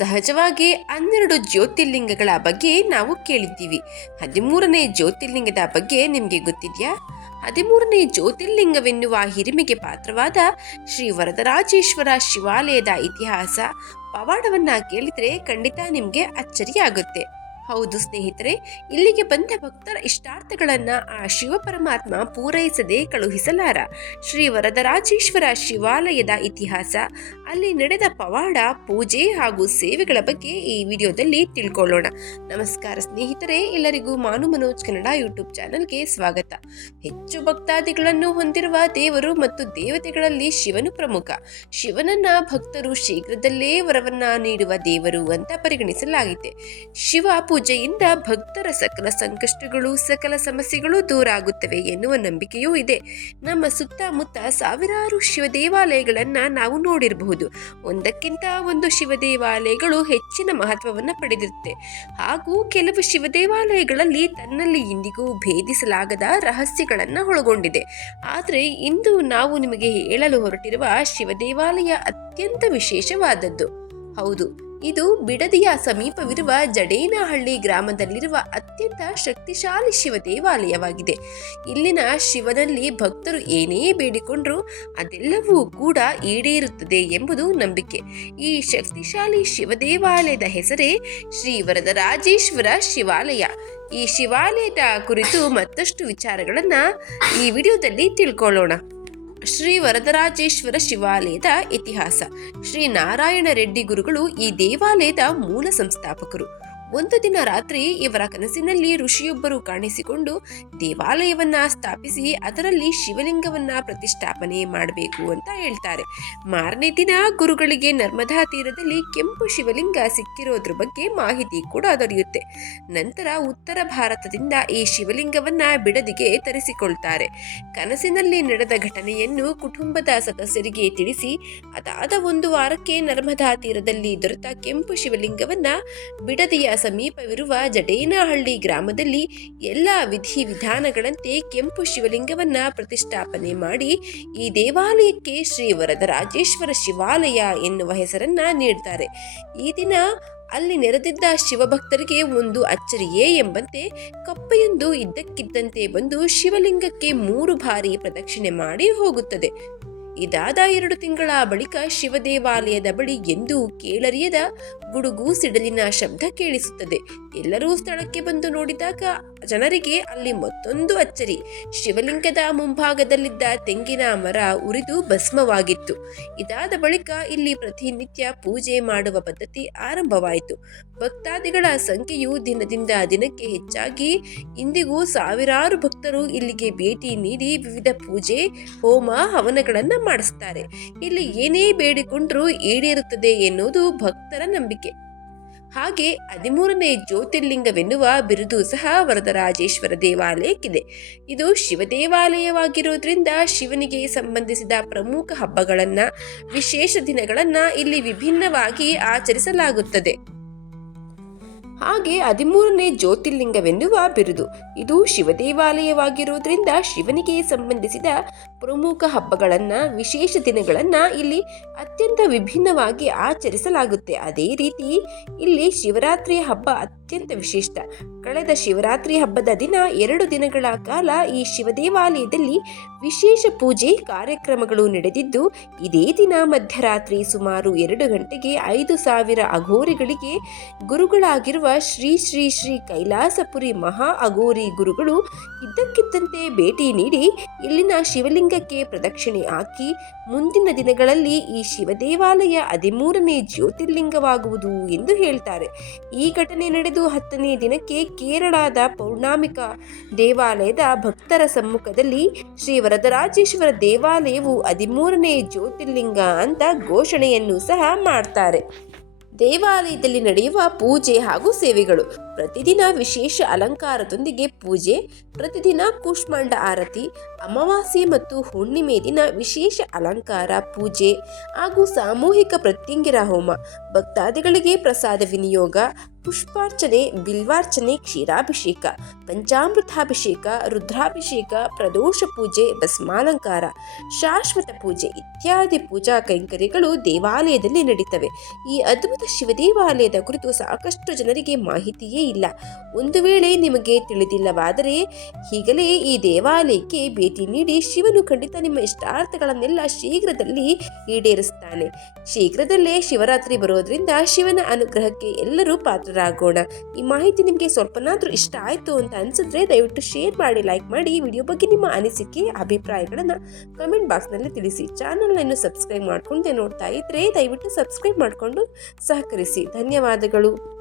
ಸಹಜವಾಗಿ ಹನ್ನೆರಡು ಜ್ಯೋತಿರ್ಲಿಂಗಗಳ ಬಗ್ಗೆ ನಾವು ಕೇಳಿದ್ದೀವಿ. ಹದಿಮೂರನೇ ಜ್ಯೋತಿರ್ಲಿಂಗದ ಬಗ್ಗೆ ನಿಮಗೆ ಗೊತ್ತಿದೆಯಾ? ಹದಿಮೂರನೇ ಜ್ಯೋತಿರ್ಲಿಂಗವೆನ್ನುವ ಹಿರಿಮೆಗೆ ಪಾತ್ರವಾದ ಶ್ರೀ ವರದರಾಜೇಶ್ವರ ಶಿವಾಲಯದ ಇತಿಹಾಸ ಪವಾಡವನ್ನ ಕೇಳಿದ್ರೆ ಖಂಡಿತ ನಿಮಗೆ ಅಚ್ಚರಿಯಾಗುತ್ತೆ. ಹೌದು ಸ್ನೇಹಿತರೆ, ಇಲ್ಲಿಗೆ ಬಂದ ಭಕ್ತರ ಇಷ್ಟಾರ್ಥಗಳನ್ನು ಆ ಶಿವ ಪರಮಾತ್ಮ ಪೂರೈಸದೆ ಕಳುಹಿಸಲಾರ. ಶ್ರೀ ವರದರಾಜೇಶ್ವರ ಶಿವಾಲಯದ ಇತಿಹಾಸ, ಅಲ್ಲಿ ನಡೆದ ಪವಾಡ, ಪೂಜೆ ಹಾಗೂ ಸೇವೆಗಳ ಬಗ್ಗೆ ಈ ವಿಡಿಯೋದಲ್ಲಿ ತಿಳ್ಕೊಳ್ಳೋಣ. ನಮಸ್ಕಾರ ಸ್ನೇಹಿತರೆ, ಎಲ್ಲರಿಗೂ ಮಾನು ಮನೋಜ್ ಕನ್ನಡ ಯೂಟ್ಯೂಬ್ ಚಾನಲ್ಗೆ ಸ್ವಾಗತ. ಹೆಚ್ಚು ಭಕ್ತಾದಿಗಳನ್ನು ಹೊಂದಿರುವ ದೇವರು ಮತ್ತು ದೇವತೆಗಳಲ್ಲಿ ಶಿವನು ಪ್ರಮುಖ. ಶಿವನನ್ನ ಭಕ್ತರು ಶೀಘ್ರದಲ್ಲೇ ವರವನ್ನ ನೀಡುವ ದೇವರು ಅಂತ ಪರಿಗಣಿಸಲಾಗಿದೆ. ಶಿವ ಪೂಜೆಯಿಂದ ಭಕ್ತರ ಸಕಲ ಸಂಕಷ್ಟಗಳು, ಸಕಲ ಸಮಸ್ಯೆಗಳು ದೂರ ಆಗುತ್ತವೆ ಎನ್ನುವ ನಂಬಿಕೆಯೂ ಇದೆ. ನಮ್ಮ ಸುತ್ತಮುತ್ತ ಸಾವಿರಾರು ಶಿವ ದೇವಾಲಯಗಳನ್ನ ನಾವು ನೋಡಿರಬಹುದು. ಒಂದಕ್ಕಿಂತ ಒಂದು ಶಿವ ದೇವಾಲಯಗಳು ಹೆಚ್ಚಿನ ಮಹತ್ವವನ್ನು ಪಡೆದಿರುತ್ತೆ. ಹಾಗೂ ಕೆಲವು ಶಿವ ದೇವಾಲಯಗಳಲ್ಲಿ ತನ್ನಲ್ಲಿ ಇಂದಿಗೂ ಭೇದಿಸಲಾಗದ ರಹಸ್ಯಗಳನ್ನು ಒಳಗೊಂಡಿದೆ. ಆದರೆ ಇಂದು ನಾವು ನಿಮಗೆ ಹೇಳಲು ಹೊರಟಿರುವ ಶಿವ ದೇವಾಲಯ ಅತ್ಯಂತ ವಿಶೇಷವಾದದ್ದು. ಹೌದು. ಇದು ಬಿಡದಿಯ ಸಮೀಪವಿರುವ ಜಡೇನಹಳ್ಳಿ ಗ್ರಾಮದಲ್ಲಿರುವ ಅತ್ಯಂತ ಶಕ್ತಿಶಾಲಿ ಶಿವ ದೇವಾಲಯವಾಗಿದೆ ಇಲ್ಲಿನ ಶಿವನಲ್ಲಿ ಭಕ್ತರು ಏನೇ ಬೇಡಿಕೊಂಡರೂ ಅದೆಲ್ಲವೂ ಕೂಡ ಈಡೇರುತ್ತದೆ ಎಂಬುದು ನಂಬಿಕೆ. ಈ ಶಕ್ತಿಶಾಲಿ ಶಿವ ದೇವಾಲಯದ ಹೆಸರೇ ಶ್ರೀ ವರದರಾಜೇಶ್ವರ ಶಿವಾಲಯ. ಈ ಶಿವಾಲಯದ ಕುರಿತು ಮತ್ತಷ್ಟು ವಿಚಾರಗಳನ್ನು ಈ ವಿಡಿಯೋದಲ್ಲಿ ತಿಳ್ಕೊಳ್ಳೋಣ. ಶ್ರೀ ವರದರಾಜೇಶ್ವರ ಶಿವಾಲಯದ ಇತಿಹಾಸ. ಶ್ರೀ ನಾರಾಯಣ ರೆಡ್ಡಿ ಗುರುಗಳು ಈ ದೇವಾಲಯದ ಮೂಲ ಸಂಸ್ಥಾಪಕರು. ಒಂದು ದಿನ ರಾತ್ರಿ ಇವರ ಕನಸಿನಲ್ಲಿ ಋಷಿಯೊಬ್ಬರು ಕಾಣಿಸಿಕೊಂಡು ದೇವಾಲಯವನ್ನ ಸ್ಥಾಪಿಸಿ ಅದರಲ್ಲಿ ಶಿವಲಿಂಗವನ್ನ ಪ್ರತಿಷ್ಠಾಪನೆ ಮಾಡಬೇಕು ಅಂತ ಹೇಳ್ತಾರೆ. ಮಾರನೇ ದಿನ ಗುರುಗಳಿಗೆ ನರ್ಮದಾ ತೀರದಲ್ಲಿ ಕೆಂಪು ಶಿವಲಿಂಗ ಸಿಕ್ಕಿರೋದ್ರ ಬಗ್ಗೆ ಮಾಹಿತಿ ಕೂಡ ದೊರೆಯುತ್ತೆ. ನಂತರ ಉತ್ತರ ಭಾರತದಿಂದ ಈ ಶಿವಲಿಂಗವನ್ನ ಬಿಡದಿಗೆ ತರಿಸಿಕೊಳ್ತಾರೆ. ಕನಸಿನಲ್ಲಿ ನಡೆದ ಘಟನೆಯನ್ನು ಕುಟುಂಬದ ಸದಸ್ಯರಿಗೆ ತಿಳಿಸಿ, ಅದಾದ ಒಂದು ವಾರಕ್ಕೆ ನರ್ಮದಾ ತೀರದಲ್ಲಿ ದೊರೆತ ಕೆಂಪು ಶಿವಲಿಂಗವನ್ನ ಬಿಡದಿಯ ಸಮೀಪವಿರುವ ಜಡೇನಹಳ್ಳಿ ಗ್ರಾಮದಲ್ಲಿ ಎಲ್ಲ ವಿಧಿ ವಿಧಾನಗಳಂತೆ ಕೆಂಪು ಶಿವಲಿಂಗವನ್ನ ಪ್ರತಿಷ್ಠಾಪನೆ ಮಾಡಿ ಈ ದೇವಾಲಯಕ್ಕೆ ಶ್ರೀ ವರದರಾಜೇಶ್ವರ ಶಿವಾಲಯ ಎನ್ನುವ ಹೆಸರನ್ನ ನೀಡ್ತಾರೆ. ಈ ದಿನ ಅಲ್ಲಿ ನೆರೆದಿದ್ದ ಶಿವಭಕ್ತರಿಗೆ ಒಂದು ಅಚ್ಚರಿಯೇ ಎಂಬಂತೆ ಕಪ್ಪೆಯೊಂದು ಇದ್ದಕ್ಕಿದ್ದಂತೆ ಬಂದು ಶಿವಲಿಂಗಕ್ಕೆ ಮೂರು ಬಾರಿ ಪ್ರದಕ್ಷಿಣೆ ಮಾಡಿ ಹೋಗುತ್ತದೆ. ಇದಾದ ಎರಡು ತಿಂಗಳ ಬಳಿಕ ಶಿವದೇವಾಲಯದ ಬಳಿ ಎಂದೂ ಕೇಳರಿಯದ ಗುಡುಗು ಸಿಡಲಿನ ಶಬ್ದ ಕೇಳಿಸುತ್ತದೆ. ಎಲ್ಲರೂ ಸ್ಥಳಕ್ಕೆ ಬಂದು ನೋಡಿದಾಗ ಜನರಿಗೆ ಅಲ್ಲಿ ಮತ್ತೊಂದು ಅಚ್ಚರಿ. ಶಿವಲಿಂಗದ ಮುಂಭಾಗದಲ್ಲಿದ್ದ ತೆಂಗಿನ ಮರ ಉರಿದು ಭಸ್ಮವಾಗಿತ್ತು. ಇದಾದ ಬಳಿಕ ಇಲ್ಲಿ ಪ್ರತಿನಿತ್ಯ ಪೂಜೆ ಮಾಡುವ ಪದ್ಧತಿ ಆರಂಭವಾಯಿತು. ಭಕ್ತಾದಿಗಳ ಸಂಖ್ಯೆಯು ದಿನದಿಂದ ದಿನಕ್ಕೆ ಹೆಚ್ಚಾಗಿ, ಇಂದಿಗೂ ಸಾವಿರಾರು ಭಕ್ತರು ಇಲ್ಲಿಗೆ ಭೇಟಿ ನೀಡಿ ವಿವಿಧ ಪೂಜೆ, ಹೋಮ, ಹವನಗಳನ್ನು ಮಾಡಿಸ್ತಾರೆ. ಇಲ್ಲಿ ಏನೇ ಬೇಡಿಕೊಂಡ್ರೂ ಈಡೇರುತ್ತದೆ ಎನ್ನುವುದು ಭಕ್ತರ ನಂಬಿಕೆ. ಹಾಗೆ ಹದಿಮೂರನೇ ಜ್ಯೋತಿರ್ಲಿಂಗವೆನ್ನುವ ಬಿರುದು ಸಹ ವರದರಾಜೇಶ್ವರ ದೇವಾಲಯಕ್ಕಿದೆ. ಇದು ಶಿವ ದೇವಾಲಯವಾಗಿರುವುದರಿಂದ ಶಿವನಿಗೆ ಸಂಬಂಧಿಸಿದ ಪ್ರಮುಖ ಹಬ್ಬಗಳನ್ನ, ವಿಶೇಷ ದಿನಗಳನ್ನ ಇಲ್ಲಿ ವಿಭಿನ್ನವಾಗಿ ಆಚರಿಸಲಾಗುತ್ತದೆ. ಹಾಗೆ ಹದಿಮೂರನೇ ಜ್ಯೋತಿರ್ಲಿಂಗವೆನ್ನುವ ಬಿರುದು. ಇದು ಶಿವ ದೇವಾಲಯವಾಗಿರುವುದರಿಂದ ಶಿವನಿಗೆ ಸಂಬಂಧಿಸಿದ ಪ್ರಮುಖ ಹಬ್ಬಗಳನ್ನು, ವಿಶೇಷ ದಿನಗಳನ್ನು ಇಲ್ಲಿ ಅತ್ಯಂತ ವಿಭಿನ್ನವಾಗಿ ಆಚರಿಸಲಾಗುತ್ತೆ. ಅದೇ ರೀತಿ ಇಲ್ಲಿ ಶಿವರಾತ್ರಿ ಹಬ್ಬ ಅತ್ಯಂತ ವಿಶಿಷ್ಟ. ಕಳೆದ ಶಿವರಾತ್ರಿ ಹಬ್ಬದ ದಿನ ಎರಡು ದಿನಗಳ ಕಾಲ ಈ ಶಿವ ದೇವಾಲಯದಲ್ಲಿ ವಿಶೇಷ ಪೂಜೆ, ಕಾರ್ಯಕ್ರಮಗಳು ನಡೆದಿದ್ದು, ಇದೇ ದಿನ ಮಧ್ಯರಾತ್ರಿ ಸುಮಾರು ಎರಡು ಗಂಟೆಗೆ ಐದು ಸಾವಿರ ಅಘೋರಿಗಳಿಗೆ ಗುರುಗಳಾಗಿರುವ ಶ್ರೀ ಶ್ರೀ ಶ್ರೀ ಕೈಲಾಸಪುರಿ ಮಹಾ ಅಘೋರಿ ಗುರುಗಳು ಇದ್ದಕ್ಕಿದ್ದಂತೆ ಭೇಟಿ ನೀಡಿ ಇಲ್ಲಿನ ಶಿವಲಿಂಗಕ್ಕೆ ಪ್ರದಕ್ಷಿಣೆ ಹಾಕಿ ಮುಂದಿನ ದಿನಗಳಲ್ಲಿ ಈ ಶಿವದೇವಾಲಯ ಹದಿಮೂರನೇ ಜ್ಯೋತಿರ್ಲಿಂಗವಾಗುವುದು ಎಂದು ಹೇಳ್ತಾರೆ. ಈ ಘಟನೆ ನಡೆದು ಹತ್ತನೇ ದಿನಕ್ಕೆ ಕೇರಳದ ಪೌರ್ಣಾಮಿಕ ದೇವಾಲಯದ ಭಕ್ತರ ಸಮ್ಮುಖದಲ್ಲಿ ಶ್ರೀ ವರದರಾಜೇಶ್ವರ ದೇವಾಲಯವು ಹದಿಮೂರನೇ ಜ್ಯೋತಿರ್ಲಿಂಗ ಅಂತ ಘೋಷಣೆಯನ್ನು ಸಹ ಮಾಡ್ತಾರೆ. ದೇವಾಲಯದಲ್ಲಿ ನಡೆಯುವ ಪೂಜೆ ಹಾಗೂ ಸೇವೆಗಳು. ಪ್ರತಿದಿನ ವಿಶೇಷ ಅಲಂಕಾರದೊಂದಿಗೆ ಪೂಜೆ, ಪ್ರತಿದಿನ ಕೂಷ್ಮಾಂಡ ಆರತಿ, ಅಮಾವಾಸ್ಯೆ ಮತ್ತು ಹುಣ್ಣಿಮೆ ದಿನ ವಿಶೇಷ ಅಲಂಕಾರ, ಪೂಜೆ ಹಾಗೂ ಸಾಮೂಹಿಕ ಪ್ರತ್ಯಂಗಿರ ಹೋಮ. ಭಕ್ತಾದಿಗಳಿಗೆ ಪ್ರಸಾದ ವಿನಿಯೋಗ ಪುಷ್ಪಾರ್ಚನೆ, ಬಿಲ್ವಾರ್ಚನೆ, ಕ್ಷೀರಾಭಿಷೇಕ, ಪಂಚಾಮೃತಾಭಿಷೇಕ, ರುದ್ರಾಭಿಷೇಕ, ಪ್ರದೋಷ ಪೂಜೆ, ಭಸ್ಮಾಲಂಕಾರ, ಶಾಶ್ವತ ಪೂಜೆ ಇತ್ಯಾದಿ ಪೂಜಾ ಕೈಂಕರ್ಯಗಳು ದೇವಾಲಯದಲ್ಲಿ ನಡೀತವೆ. ಈ ಅದ್ಭುತ ಶಿವ ದೇವಾಲಯದ ಕುರಿತು ಸಾಕಷ್ಟು ಜನರಿಗೆ ಮಾಹಿತಿಯೇ ಇಲ್ಲ. ಒಂದು ವೇಳೆ ನಿಮಗೆ ತಿಳಿದಿಲ್ಲವಾದರೆ ಈಗಲೇ ಈ ದೇವಾಲಯಕ್ಕೆ ಭೇಟಿ ನೀಡಿ ಶಿವನು ಖಂಡಿತ ನಿಮ್ಮ ಇಷ್ಟಾರ್ಥಗಳನ್ನೆಲ್ಲ ಶೀಘ್ರದಲ್ಲಿ ಈಡೇರಿಸ್ತಾನೆ ಶೀಘ್ರದಲ್ಲೇ ಶಿವರಾತ್ರಿ ಬರೋದ್ರಿಂದ ಶಿವನ ಅನುಗ್ರಹಕ್ಕೆ ಎಲ್ಲರೂ ಪಾತ್ರರಾಗೋಣ. ಈ ಮಾಹಿತಿ ನಿಮಗೆ ಸ್ವಲ್ಪನಾದರೂ ಇಷ್ಟ ಆಯಿತು ಅಂತ ಅನಿಸಿದ್ರೆ ದಯವಿಟ್ಟು ಶೇರ್ ಮಾಡಿ, ಲೈಕ್ ಮಾಡಿ. ವಿಡಿಯೋ ಬಗ್ಗೆ ನಿಮ್ಮ ಅನಿಸಿಕೆ, ಅಭಿಪ್ರಾಯಗಳನ್ನು ಕಮೆಂಟ್ ಬಾಕ್ಸ್ನಲ್ಲಿ ತಿಳಿಸಿ. ಚಾನಲನ್ನು ಸಬ್ಸ್ಕ್ರೈಬ್ ಮಾಡ್ಕೊಂಡೆ ನೋಡ್ತಾ ಇದ್ರೆ ದಯವಿಟ್ಟು ಸಬ್ಸ್ಕ್ರೈಬ್ ಮಾಡಿಕೊಂಡು ಸಹಕರಿಸಿ. ಧನ್ಯವಾದಗಳು.